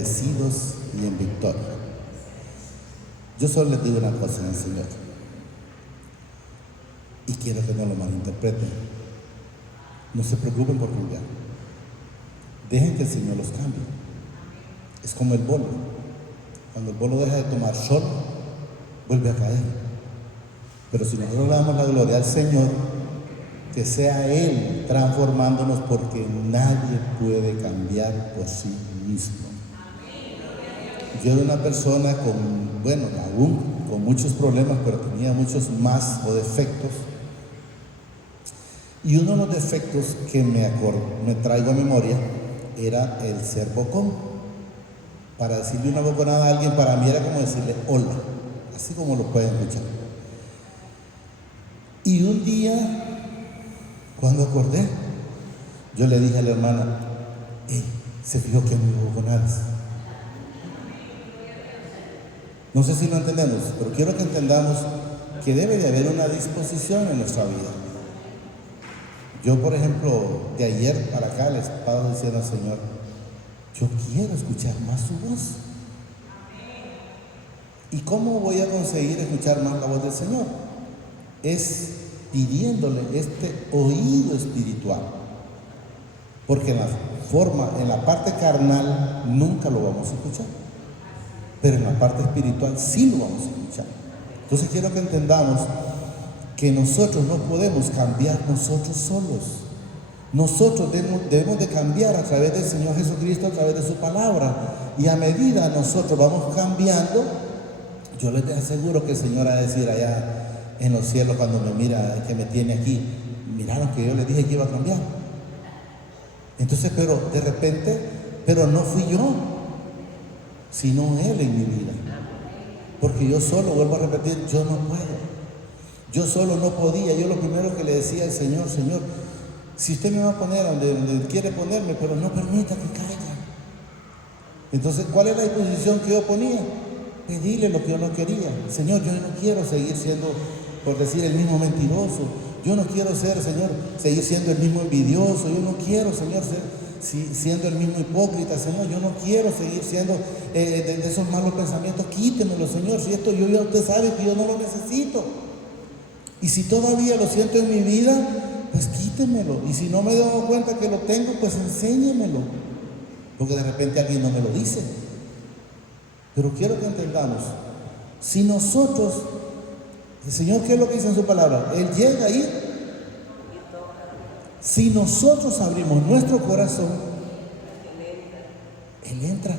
bendecidos y en victoria. Yo solo les digo una cosa en el Señor, y quiero que no lo malinterpreten. No se preocupen por cambiar. Dejen que el Señor los cambie. Es como el bolo. Cuando el bolo deja de tomar sol, vuelve a caer. Pero si nosotros le damos la gloria al Señor, que sea Él transformándonos, porque nadie puede cambiar por sí mismo. Yo era una persona aún con muchos problemas, pero tenía muchos más o defectos. Y uno de los defectos que me traigo a memoria era el ser bocón. Para decirle una boconada a alguien, para mí era como decirle hola, así como lo pueden escuchar. Y un día, cuando acordé, yo le dije a la hermana, se fijó que me boconadas. No sé si lo entendemos, pero quiero que entendamos que debe de haber una disposición en nuestra vida. Yo, por ejemplo, de ayer para acá les estaba diciendo al Señor, yo quiero escuchar más su voz. ¿Y cómo voy a conseguir escuchar más la voz del Señor? Es pidiéndole este oído espiritual. Porque en la parte carnal nunca lo vamos a escuchar, pero en la parte espiritual sí lo vamos a escuchar. Entonces quiero que entendamos que nosotros no podemos cambiar nosotros solos. Nosotros debemos de cambiar a través del Señor Jesucristo, a través de su palabra. Y a medida nosotros vamos cambiando, yo les aseguro que el Señor va a decir allá en los cielos cuando me mira, que me tiene aquí, miraron que yo les dije que iba a cambiar. Entonces, pero de repente, no fui yo, sino Él en mi vida. Porque yo solo, vuelvo a repetir, yo no puedo. Yo solo no podía. Yo lo primero que le decía al Señor, Señor, si usted me va a poner donde quiere ponerme, pero no permita que caiga. Entonces, ¿cuál es la disposición que yo ponía? Pedirle lo que yo no quería. Señor, yo no quiero seguir siendo, por decir, el mismo mentiroso. Yo no quiero ser, Señor, seguir siendo el mismo envidioso. Yo no quiero, Señor, siendo el mismo hipócrita. Señor, yo no quiero seguir siendo de esos malos pensamientos. Quítemelo, Señor. Si esto ya usted sabe que yo no lo necesito. Y si todavía lo siento en mi vida, pues quítemelo. Y si no me he dado cuenta que lo tengo, pues enséñemelo. Porque de repente alguien no me lo dice. Pero quiero que entendamos, si nosotros, el Señor, ¿qué es lo que dice en su palabra? Él llega ahí. Si nosotros abrimos nuestro corazón, Él entra.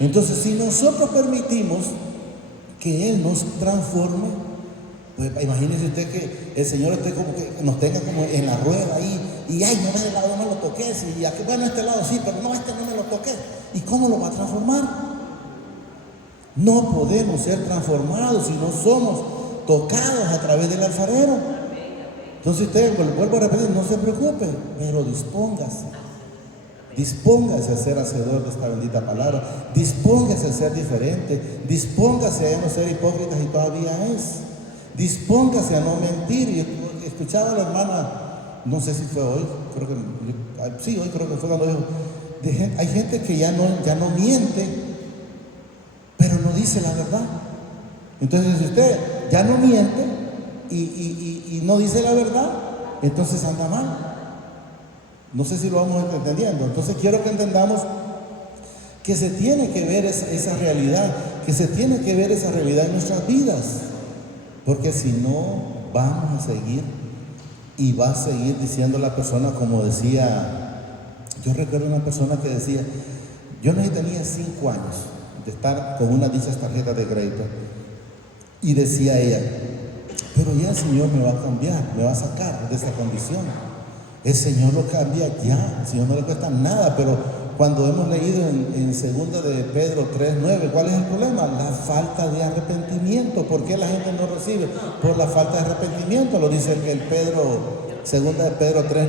Entonces, si nosotros permitimos que Él nos transforme, pues imagínese usted que el Señor esté como que nos tenga como en la rueda ahí, y ay, no, de lado no lo toques, y aquí, bueno, este lado sí, pero no, este no me lo toques. ¿Y cómo lo va a transformar? No podemos ser transformados si no somos tocados a través del alfarero. Entonces usted, vuelvo a repetir, no se preocupe, pero dispóngase a ser hacedor de esta bendita palabra, dispóngase a ser diferente, dispóngase a no ser hipócritas y todavía es. Dispóngase a no mentir. Y escuchaba a la hermana, no sé si fue hoy, hoy creo que fue cuando dijo, hay gente que ya no miente, pero no dice la verdad. Entonces, si usted ya no miente y no dice la verdad, entonces anda mal. No sé si lo vamos entendiendo. Entonces quiero que entendamos que se tiene que ver esa realidad, que se tiene que ver esa realidad en nuestras vidas. Porque si no, vamos a seguir y va a seguir diciendo la persona, como decía, yo recuerdo una persona que decía, yo no tenía 5 años de estar con una de esas tarjetas de crédito, y decía ella, pero ya el Señor me va a cambiar, me va a sacar de esa condición. El Señor lo cambia ya, el Señor no le cuesta nada. Pero cuando hemos leído en 2 de Pedro 3:9, ¿cuál es el problema? La falta de arrepentimiento. ¿Por qué la gente no recibe? Por la falta de arrepentimiento, lo dice el Pedro, 2 de Pedro 3:9.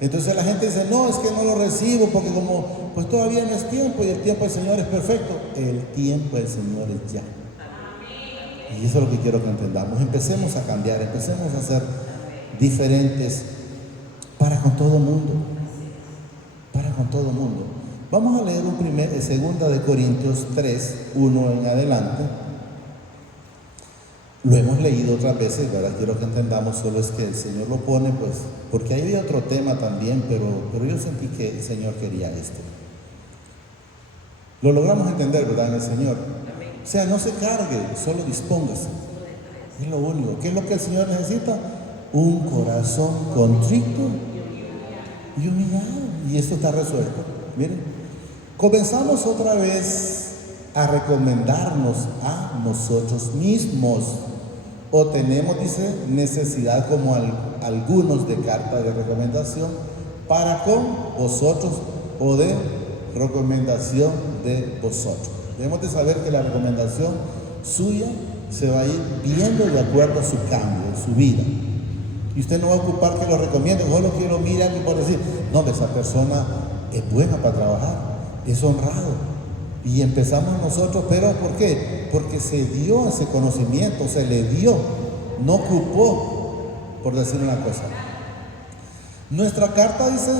Entonces la gente dice, no, es que no lo recibo porque como, pues todavía no es tiempo, y el tiempo del Señor es perfecto. El tiempo del Señor es ya. Y eso es lo que quiero que entendamos. Empecemos a cambiar, empecemos a ser diferentes para con todo mundo. Para con todo mundo. Vamos a leer segunda de Corintios 3, 1 en adelante. Lo hemos leído otras veces, ¿verdad? Quiero que entendamos, solo es que el Señor lo pone, pues, porque ahí había otro tema también, pero yo sentí que el Señor quería esto. Lo logramos entender, ¿verdad? En el Señor. O sea, no se cargue, solo dispóngase. Es lo único. ¿Qué es lo que el Señor necesita? Un corazón contrito y humillado. Y esto está resuelto. Miren, comenzamos otra vez a recomendarnos a nosotros mismos. O tenemos, dice, necesidad como algunos de carta de recomendación para con vosotros o de recomendación de vosotros. Debemos de saber que la recomendación suya se va a ir viendo de acuerdo a su cambio, en su vida. Y usted no va a ocupar que lo recomiende, solo quiero mirar y por decir, no, esa persona es buena para trabajar, es honrado. Y empezamos nosotros, pero ¿por qué? Porque se dio ese conocimiento, se le dio, no ocupó, por decir una cosa. Nuestra carta dice,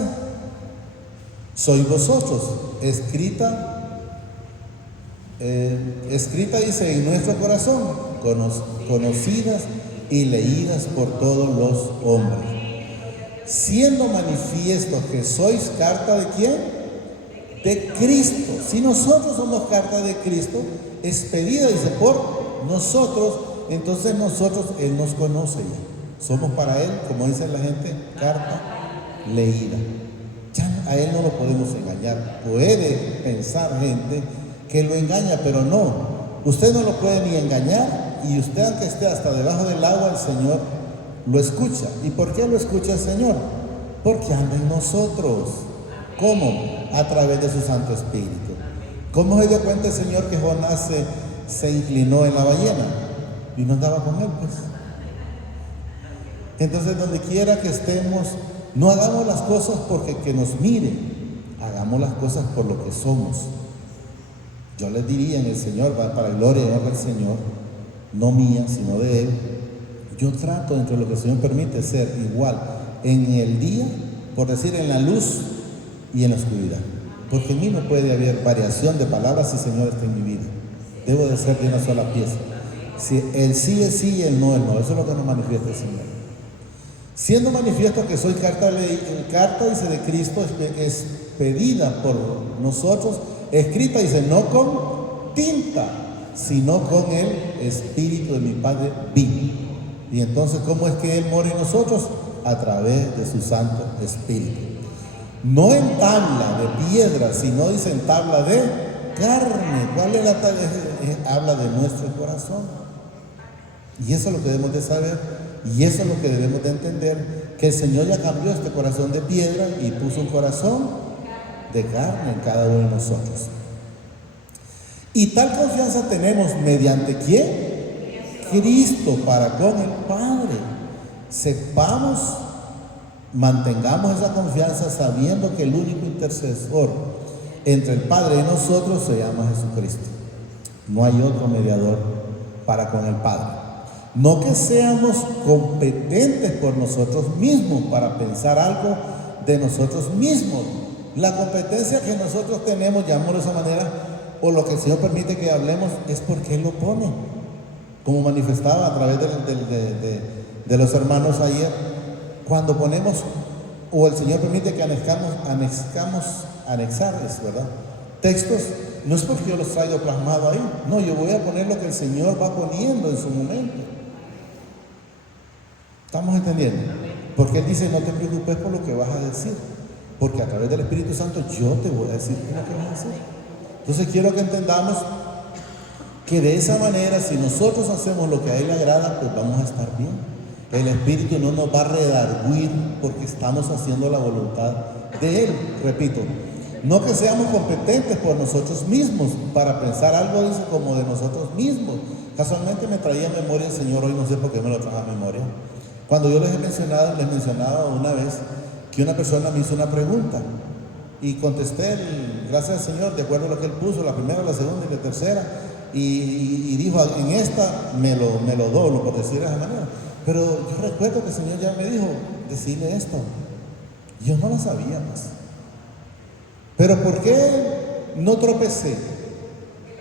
sois vosotros, escrita dice en nuestro corazón, conocidas y leídas por todos los hombres, siendo manifiesto que sois carta de ¿quién? De Cristo. Si nosotros somos carta de Cristo, expedida, dice, por nosotros, entonces nosotros, Él nos conoce ya. Somos para Él, como dice la gente, carta leída. Ya a Él no lo podemos engañar. Puede pensar gente que lo engaña, pero no. Usted no lo puede ni engañar, y usted, aunque esté hasta debajo del agua, el Señor lo escucha. ¿Y por qué lo escucha el Señor? Porque anda en nosotros. ¿Cómo? A través de su Santo Espíritu. ¿Cómo se dio cuenta el Señor que Jonás se inclinó en la ballena? Y no andaba con él, pues. Entonces, donde quiera que estemos, no hagamos las cosas porque que nos miren, hagamos las cosas por lo que somos. Yo les diría en el Señor, para gloria y honra del Señor, no mía, sino de Él, yo trato, entre lo que el Señor permite, ser igual en el día, por decir, en la luz y en la oscuridad. Porque en mí no puede haber variación de palabras si el Señor está en mi vida. Debo de ser de una sola pieza. Si el sí es sí y el no es no. Eso es lo que nos manifiesta el Señor. Siendo manifiesto que soy carta dice de Cristo, expedida por nosotros, escrita, dice, no con tinta, sino con el Espíritu de mi Padre vivo. Y entonces, ¿cómo es que Él mora en nosotros? A través de su Santo Espíritu. No en tabla de piedra, sino dice en tabla de carne. ¿Cuál es la tabla? Habla de nuestro corazón. Y eso es lo que debemos de saber, y eso es lo que debemos de entender, que el Señor ya cambió este corazón de piedra y puso un corazón de carne en cada uno de nosotros. Y tal confianza tenemos mediante ¿quién? Cristo, para con el Padre. Mantengamos esa confianza sabiendo que el único intercesor entre el Padre y nosotros se llama Jesucristo. No hay otro mediador para con el Padre. No que seamos competentes por nosotros mismos para pensar algo de nosotros mismos. La competencia que nosotros tenemos, llamémoslo de esa manera, o lo que el Señor permite que hablemos, es porque Él lo pone. Como manifestaba a través de los hermanos ayer. Cuando ponemos, o el Señor permite que anexar, ¿verdad? Textos, no es porque yo los traigo plasmado ahí, no, yo voy a poner lo que el Señor va poniendo en su momento. ¿Estamos entendiendo? Porque Él dice, no te preocupes por lo que vas a decir, porque a través del Espíritu Santo yo te voy a decir qué es lo que vas a decir. Entonces quiero que entendamos que de esa manera, si nosotros hacemos lo que a Él le agrada, pues vamos a estar bien. El Espíritu no nos va a redarguir porque estamos haciendo la voluntad de Él. Repito, no que seamos competentes por nosotros mismos para pensar algo, dice, como de nosotros mismos. Casualmente me traía a memoria el Señor hoy, no sé por qué me lo trajo a memoria. Cuando yo les mencionaba una vez que una persona me hizo una pregunta y contesté, gracias al Señor, de acuerdo a lo que Él puso, la primera, la segunda y la tercera, y dijo, en esta me lo doblo, por decir de esa manera. Pero yo recuerdo que el Señor ya me dijo, decirle esto. Yo no lo sabía más. ¿Pero por qué no tropecé?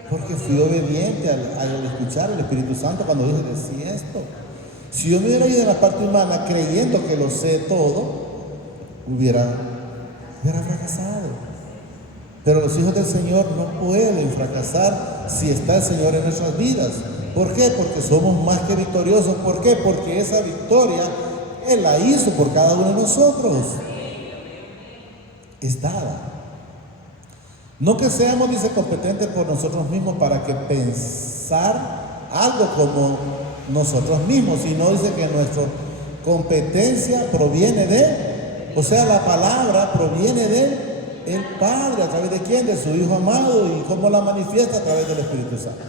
Porque fui obediente al escuchar al Espíritu Santo cuando dije, sí, esto. Si yo me hubiera ido en la parte humana creyendo que lo sé todo, hubiera fracasado. Pero los hijos del Señor no pueden fracasar si está el Señor en nuestras vidas. ¿Por qué? Porque somos más que victoriosos. ¿Por qué? Porque esa victoria Él la hizo por cada uno de nosotros. Es dada. No que seamos, dice, competentes por nosotros mismos para que pensar algo como nosotros mismos, sino dice que nuestra competencia proviene de, o sea, la palabra proviene de el Padre. ¿A través de quién? De su Hijo amado. ¿Y cómo la manifiesta? A través del Espíritu Santo.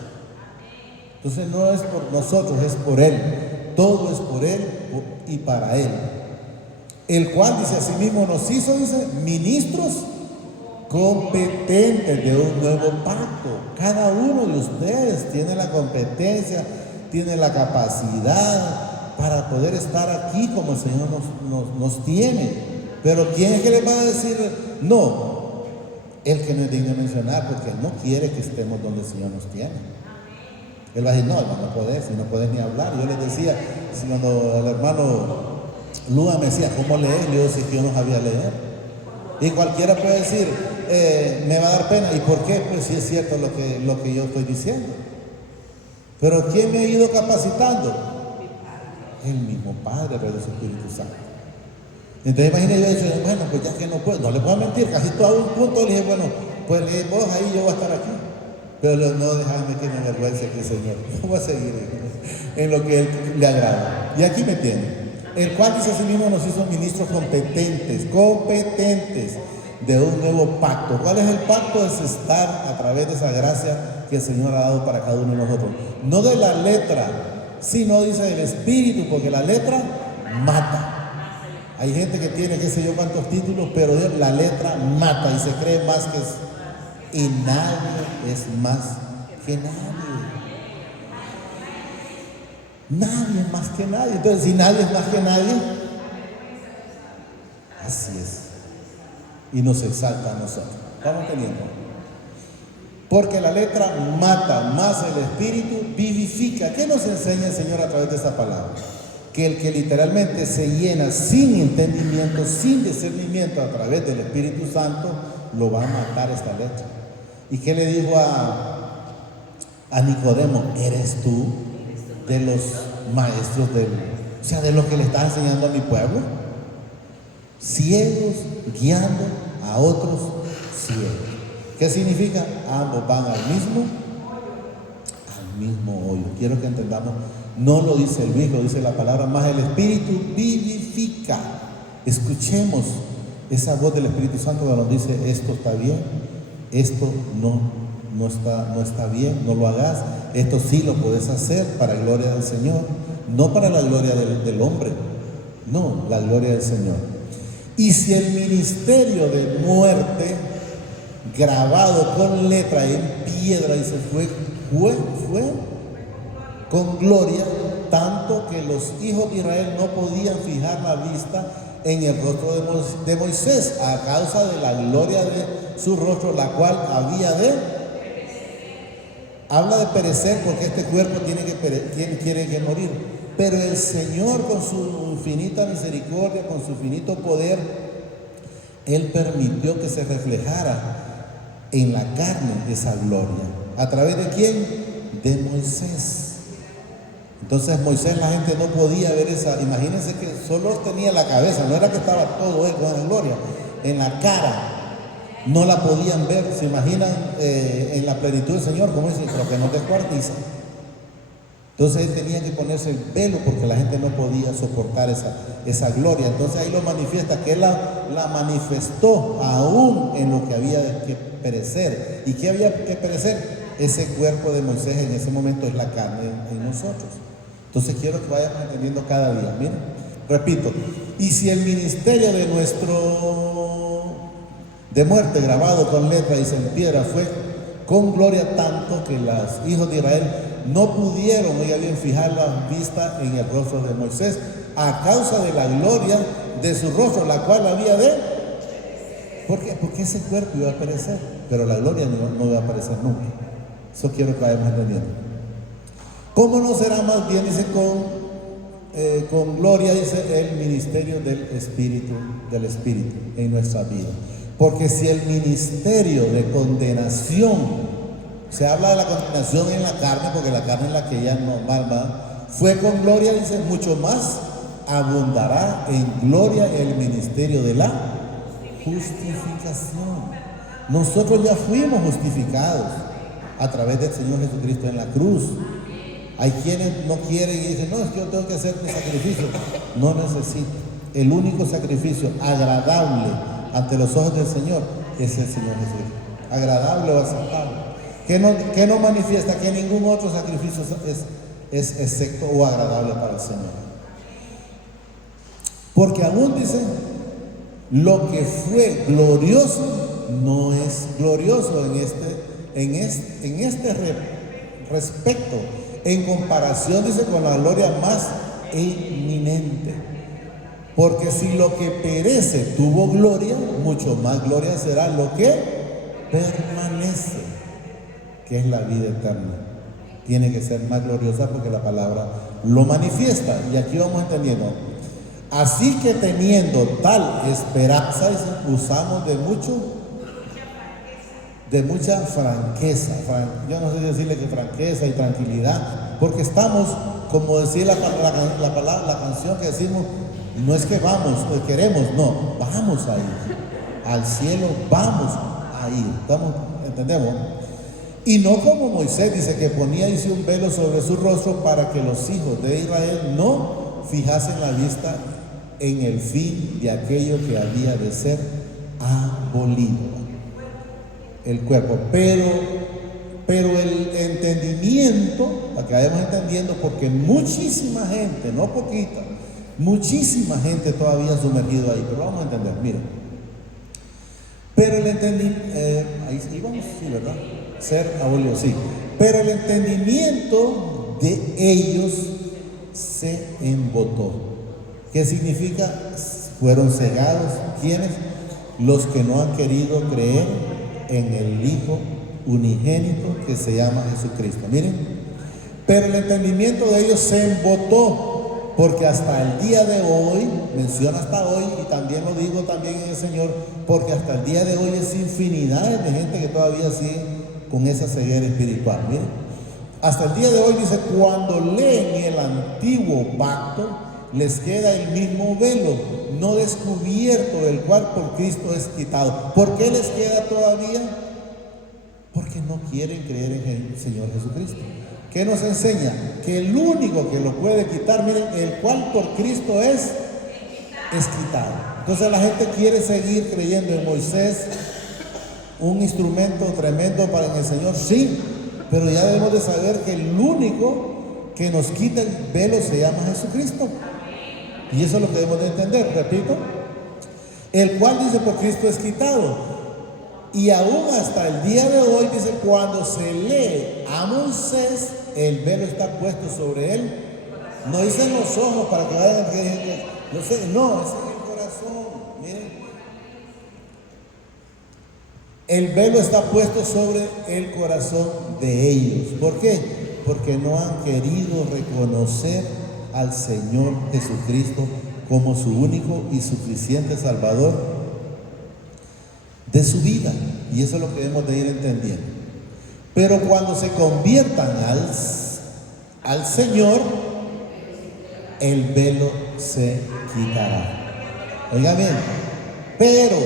Entonces no es por nosotros, es por Él. Todo es por Él y para Él. El cual, dice, asimismo nos hizo, dice, ministros competentes de un nuevo pacto. Cada uno de ustedes tiene la competencia, tiene la capacidad para poder estar aquí como el Señor nos tiene. Pero ¿quién es que les va a decir no? El que no es digno de mencionar, porque no quiere que estemos donde el Señor nos tiene. Él va a decir, no, hermano, no podés, si no podés ni hablar. Yo les decía, cuando el hermano Lua me decía, ¿cómo lees? Yo decía que yo no sabía leer. Y cualquiera puede decir, me va a dar pena. ¿Y por qué? Pues sí es cierto lo que yo estoy diciendo. Pero ¿quién me ha ido capacitando? El mismo Padre, pero de su Espíritu Santo. Entonces imagínate, yo dije, bueno, pues ya que no puedo, no le puedo mentir, casi todo a un punto le dije, bueno, pues vos ahí, yo voy a estar aquí. Pero no dejarme que me avergüence aquí, Señor. Yo voy a seguir en lo que Él le agrada. Y aquí me tiene. El cual, dice, así mismo nos hizo ministros competentes de un nuevo pacto. ¿Cuál es el pacto? Es estar a través de esa gracia que el Señor ha dado para cada uno de nosotros. No de la letra, sino, dice, del Espíritu, porque la letra mata. Hay gente que tiene qué sé yo cuántos títulos, pero la letra mata y se cree más que es. Y nadie es más que nadie. Nadie es más que nadie. Entonces, si nadie es más que nadie, así es. Y nos exalta a nosotros. Vamos teniendo. Porque la letra mata, más el Espíritu vivifica. ¿Qué nos enseña el Señor a través de esa palabra? Que el que literalmente se llena sin entendimiento, sin discernimiento a través del Espíritu Santo, lo va a matar esta letra. ¿Y qué le dijo a Nicodemo? ¿Eres tú de los maestros de lo que le está enseñando a mi pueblo? Ciegos guiando a otros ciegos. ¿Qué significa? Ambos van al mismo hoyo. Quiero que entendamos. No lo dice el viejo, dice la palabra, más el Espíritu vivifica. Escuchemos esa voz del Espíritu Santo que nos dice, esto está bien, esto no está bien, no lo hagas, esto sí lo puedes hacer para la gloria del Señor, no para la gloria del hombre, no, la gloria del Señor. Y si el ministerio de muerte, grabado con letra en piedra, dice, fue con gloria, tanto que los hijos de Israel no podían fijar la vista en el rostro de Moisés a causa de la gloria de su rostro, la cual había habla de perecer, porque este cuerpo tiene que morir. Pero el Señor, con su infinita misericordia, con su infinito poder, Él permitió que se reflejara en la carne esa gloria. ¿A través de quién? De Moisés. Entonces Moisés, la gente no podía ver esa, imagínense que solo tenía la cabeza, no era que estaba todo él con la gloria, en la cara, no la podían ver. Se imaginan en la plenitud del Señor, como dice, pero que no descuartiza. Entonces él tenía que ponerse el velo porque la gente no podía soportar esa gloria. Entonces ahí lo manifiesta, que él la manifestó aún en lo que había que perecer. ¿Y qué había que perecer? Ese cuerpo de Moisés en ese momento es la carne en nosotros. Entonces quiero que vayamos entendiendo cada día. Miren, repito, y si el ministerio de muerte grabado con letra y en piedra fue con gloria, tanto que los hijos de Israel no pudieron, oiga bien, fijar la vista en el rostro de Moisés a causa de la gloria de su rostro, la cual había de ¿Por qué? Porque ese cuerpo iba a perecer, pero la gloria no iba a aparecer nunca. Eso quiero que vayamos entendiendo. ¿Cómo no será más bien, dice, con gloria, dice, el ministerio del Espíritu en nuestra vida? Porque si el ministerio de condenación, se habla de la condenación en la carne, porque la carne es la que ya es normal, ¿verdad? Fue con gloria, dice, mucho más abundará en gloria el ministerio de la justificación. Nosotros ya fuimos justificados a través del Señor Jesucristo en la cruz. Hay quienes no quieren y dicen, no, es que yo tengo que hacer mi sacrificio. No necesito. El único sacrificio agradable ante los ojos del Señor es el Señor Jesucristo. Agradable o aceptable. Que no manifiesta que ningún otro sacrificio es excepto o agradable para el Señor. Porque aún dice, lo que fue glorioso no es glorioso en este respecto, en comparación, dice, con la gloria más eminente. Porque si lo que perece tuvo gloria, mucho más gloria será lo que permanece, que es la vida eterna. Tiene que ser más gloriosa porque la palabra lo manifiesta. Y aquí vamos entendiendo. Así que teniendo tal esperanza, usamos de mucha franqueza. Yo no sé decirle que franqueza y tranquilidad, porque estamos, como decía la canción que decimos, no es que vamos, o queremos, no, vamos a ir al cielo, vamos a ir. ¿Entendemos? Y no como Moisés, dice, que ponía, dice, un velo sobre su rostro para que los hijos de Israel no fijasen la vista en el fin de aquello que había de ser abolido, el cuerpo. Pero el entendimiento, para que vayamos entendiendo, porque muchísima gente, no poquita, muchísima gente todavía sumergido ahí, pero vamos a entender, miren. Pero el entendimiento, ahí vamos, sí, ¿verdad? Ser abolido, sí. Pero el entendimiento de ellos se embotó. ¿Qué significa? Fueron cegados. ¿Quiénes? Los que no han querido creer en el Hijo unigénito que se llama Jesucristo. Miren, pero el entendimiento de ellos se embotó, porque hasta el día de hoy, menciona hasta hoy, y también lo digo también en el Señor, porque hasta el día de hoy es infinidades de gente que todavía sigue con esa ceguera espiritual. Miren, hasta el día de hoy dice, cuando leen el antiguo pacto, les queda el mismo velo no descubierto, el cual por Cristo es quitado. ¿Por qué les queda todavía? Porque no quieren creer en el Señor Jesucristo. ¿Qué nos enseña? Que el único que lo puede quitar, miren, el cual por Cristo es quitado. Entonces la gente quiere seguir creyendo en Moisés, un instrumento tremendo para el Señor, sí, pero ya debemos de saber que el único que nos quita el velo se llama Jesucristo. Y eso es lo que debemos de entender, repito, el cual dice por Cristo es quitado. Y aún hasta el día de hoy dice, cuando se lee a Moisés, el velo está puesto sobre él. No dice en los ojos para que vayan, no es en el corazón. Miren, el velo está puesto sobre el corazón de ellos. ¿Por qué? Porque no han querido reconocer al Señor Jesucristo como su único y suficiente Salvador de su vida. Y eso es lo que debemos de ir entendiendo. Pero cuando se conviertan al Señor, el velo se quitará. Oiga bien, pero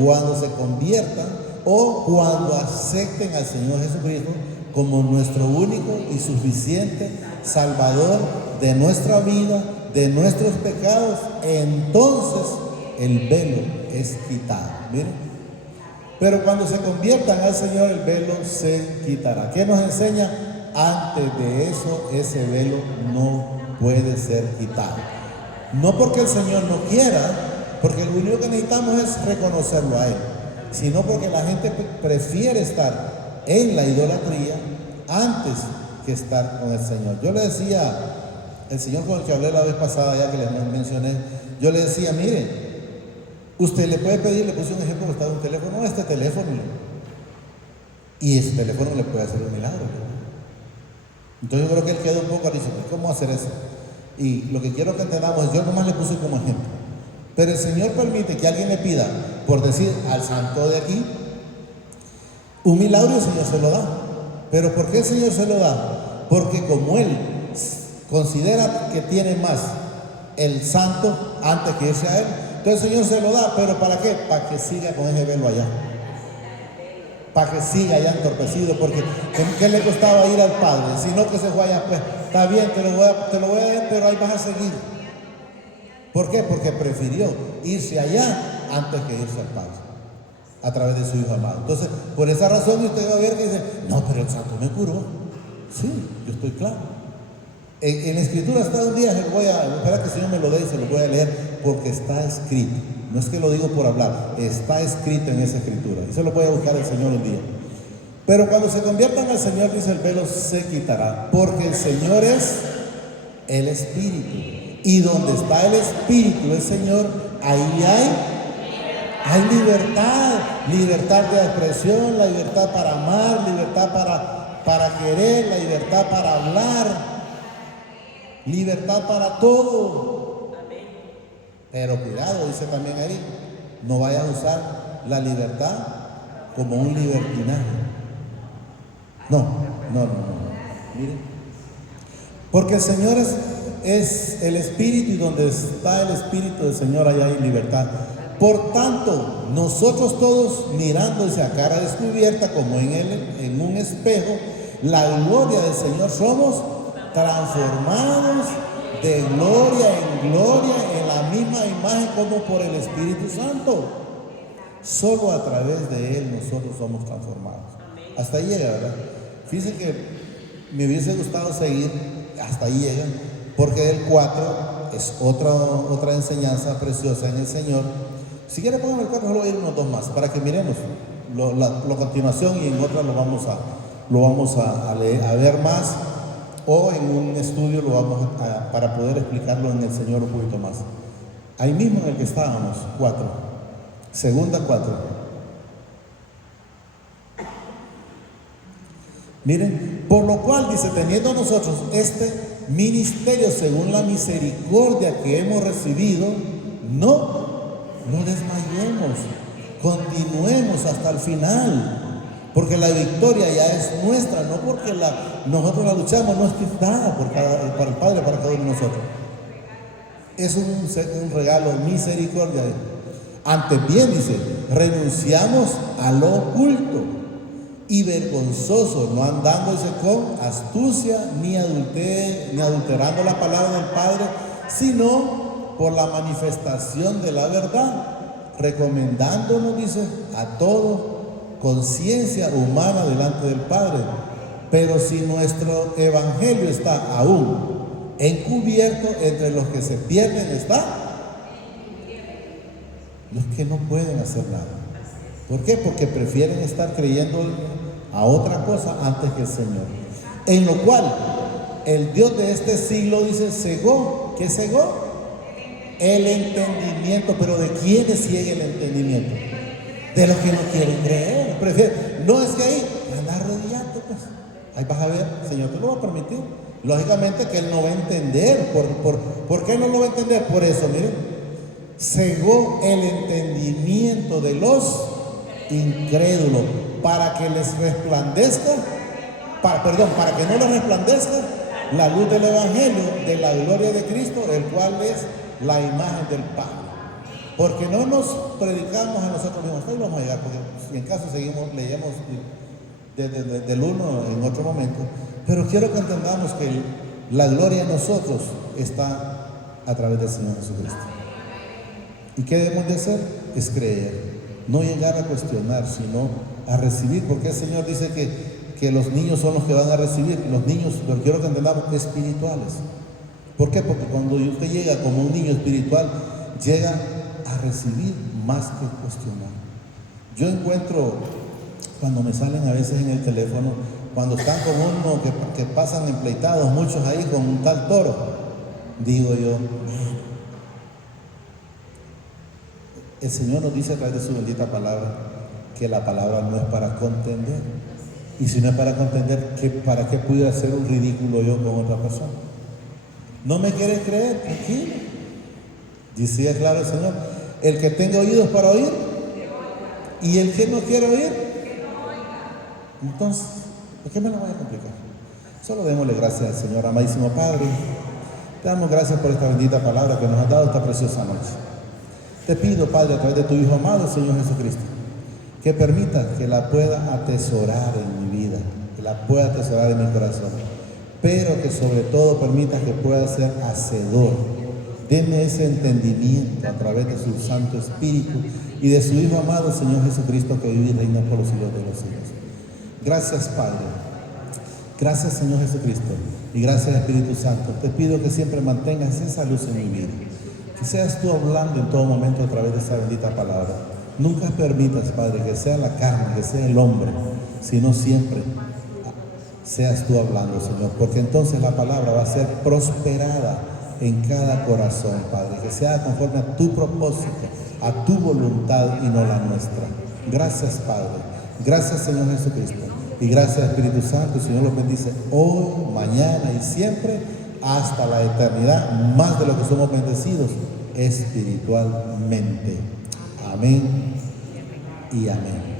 cuando se conviertan o cuando acepten al Señor Jesucristo como nuestro único y suficiente Salvador de nuestra vida, de nuestros pecados, entonces el velo es quitado. Miren, pero cuando se conviertan al Señor, el velo se quitará. ¿Qué nos enseña? Antes de eso, ese velo no puede ser quitado. No porque el Señor no quiera, porque lo único que necesitamos es reconocerlo a Él, sino porque la gente prefiere estar en la idolatría antes que estar con el Señor. Yo le decía, el Señor con el que hablé la vez pasada, ya que les mencioné, yo le decía, mire, Usted le puede pedir, le puse un ejemplo que está en un teléfono, este teléfono, y ese teléfono le puede hacer un milagro. Entonces yo creo que él quedó un poco dice, ¿cómo hacer eso? Y lo que quiero que entendamos es, yo nomás le puse como ejemplo, pero el Señor permite que alguien le pida, por decir, al santo de aquí, un milagro, y el Señor se lo da. ¿Pero por qué el Señor se lo da? Porque como Él considera que tiene más el santo antes que irse a Él, entonces el Señor se lo da. ¿Pero para qué? Para que siga con ese velo allá, para que siga allá entorpecido. Porque ¿qué le costaba ir al Padre? Sino que se fue allá, pues está bien, te lo voy a dar, pero ahí vas a seguir. ¿Por qué? Porque prefirió irse allá antes que irse al Padre, a través de su Hijo amado. Entonces, por esa razón usted va a ver que dice, no, pero el santo me curó. Sí, yo estoy claro. En la Escritura está un día, espera que el Señor me lo dé y se lo voy a leer, porque está escrito. No es que lo digo por hablar, está escrito en esa Escritura. Y se lo voy a buscar el Señor un día. Pero cuando se conviertan al Señor, dice, el velo se quitará, porque el Señor es el Espíritu. Y donde está el Espíritu del Señor, ahí hay libertad de expresión, la libertad para amar, libertad para querer, la libertad para hablar, libertad para todo. Pero cuidado, dice también ahí, no vayas a usar la libertad como un libertinaje. No. Miren, porque el Señor es el Espíritu, y donde está el Espíritu del Señor, allá hay libertad. Por tanto, nosotros todos, mirándose a cara descubierta como en un espejo, la gloria del Señor, somos transformados de gloria en gloria en la misma imagen como por el Espíritu Santo. Solo a través de Él nosotros somos transformados. Hasta ahí llega, ¿verdad? Fíjense que me hubiese gustado seguir, hasta ahí llega, porque el 4 es otra enseñanza preciosa en el Señor. Si quiere póngame el 4, solo voy a ir unos 2 más, para que miremos la continuación, y en otra lo vamos a leer, a ver más, o en un estudio para poder explicarlo en el Señor un poquito más. Ahí mismo en el que estábamos, 4, segunda 4. Miren, por lo cual dice, teniendo nosotros este ministerio según la misericordia que hemos recibido, no desmayemos, continuemos hasta el final, porque la victoria ya es nuestra, no porque nosotros la luchamos, no es que es dada para el Padre, para cada uno de nosotros. Es un regalo, misericordia. Antes bien, dice, renunciamos a lo oculto y vergonzoso, no andándose con astucia ni adulterando la palabra del Padre, sino por la manifestación de la verdad, recomendándonos, dice, a todo conciencia humana delante del Padre. Pero si nuestro evangelio está aún encubierto, entre los que se pierden está los que no pueden hacer nada. ¿Por qué? Porque prefieren estar creyendo a otra cosa antes que el Señor. En lo cual el Dios de este siglo, dice, cegó. ¿Qué cegó? El entendimiento. ¿Pero de quiénes ciega el entendimiento? De los que no quieren creer. Prefieren. No es que ahí andar arrodillando, pues. Ahí vas a ver, el Señor te lo va a permitir. Lógicamente que Él no va a entender. ¿Por qué no lo va a entender? Por eso, miren, cegó el entendimiento de los incrédulos, para que les resplandezca, para que no les resplandezca la luz del Evangelio de la gloria de Cristo, el cual es la imagen del Padre. Porque no nos predicamos a nosotros mismos. Hoy vamos a llegar, porque si en caso leemos del 1 en otro momento, pero quiero que entendamos que la gloria en nosotros está a través del Señor Jesucristo. ¿Y qué debemos de hacer? Es creer. No llegar a cuestionar, sino a recibir, porque el Señor dice que los niños son los que van a recibir, los niños, pero quiero que entendamos, espirituales. ¿Por qué? Porque cuando usted llega como un niño espiritual, llega a recibir más que cuestionar. Yo encuentro, cuando me salen a veces en el teléfono, cuando están con uno que pasan empleitados, muchos ahí con un tal toro, digo yo, El Señor nos dice a través de su bendita palabra que la palabra no es para contender. Y si no es para contender, ¿para qué pudiera hacer un ridículo yo con otra persona? ¿No me quieres creer? Tranquilo. Dice claro el Señor, el que tenga oídos para oír y el que no quiere oír, entonces, ¿por qué me lo voy a complicar? Solo démosle gracias al Señor. Amadísimo Padre, te damos gracias por esta bendita palabra que nos has dado esta preciosa noche. Te pido, Padre, a través de tu Hijo amado, el Señor Jesucristo, que permita que la pueda atesorar en mi vida, que la pueda atesorar en mi corazón, pero que sobre todo permita que pueda ser hacedor. Deme ese entendimiento a través de su Santo Espíritu y de su Hijo amado, el Señor Jesucristo, que vive y reina por los siglos de los siglos. Gracias, Padre. Gracias, Señor Jesucristo. Y gracias, Espíritu Santo. Te pido que siempre mantengas esa luz en mi vida. Que seas tú hablando en todo momento a través de esa bendita palabra. Nunca permitas, Padre, que sea la carne, que sea el hombre, sino siempre seas tú hablando, Señor. Porque entonces la palabra va a ser prosperada en cada corazón, Padre. Que sea conforme a tu propósito, a tu voluntad y no la nuestra. Gracias, Padre. Gracias, Señor Jesucristo. Y gracias, Espíritu Santo. El Señor los bendice hoy, mañana y siempre, hasta la eternidad, más de lo que somos bendecidos espiritualmente. Amén y amén.